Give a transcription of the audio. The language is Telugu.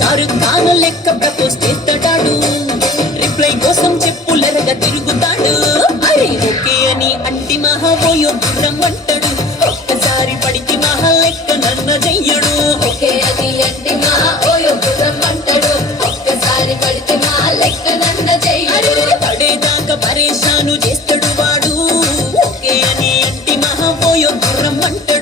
షారుఖ్ ఖాన్ లెక్క ప్రపోజ్ చేస్తాడు, రిప్లై కోసం చెప్పులరగా తిరుగుతాడు. అరే ఓకే అని అంటి మహా ఓయో గుర్రం అంటాడు, ఒక్కసారి పడికి మహా లెక్క నన్న చెయ్యడు. ఓకే అని అంటి మహా ఓయో గుర్రం అంటాడు, ఒక్కసారి పడితే మహా లెక్క నన్న చెయ్యడు. పడేదాకా పరేషాను చేస్తాడు వాడు, ఓకే అని అంటి మహా ఓయో గుర్రం అంటాడు.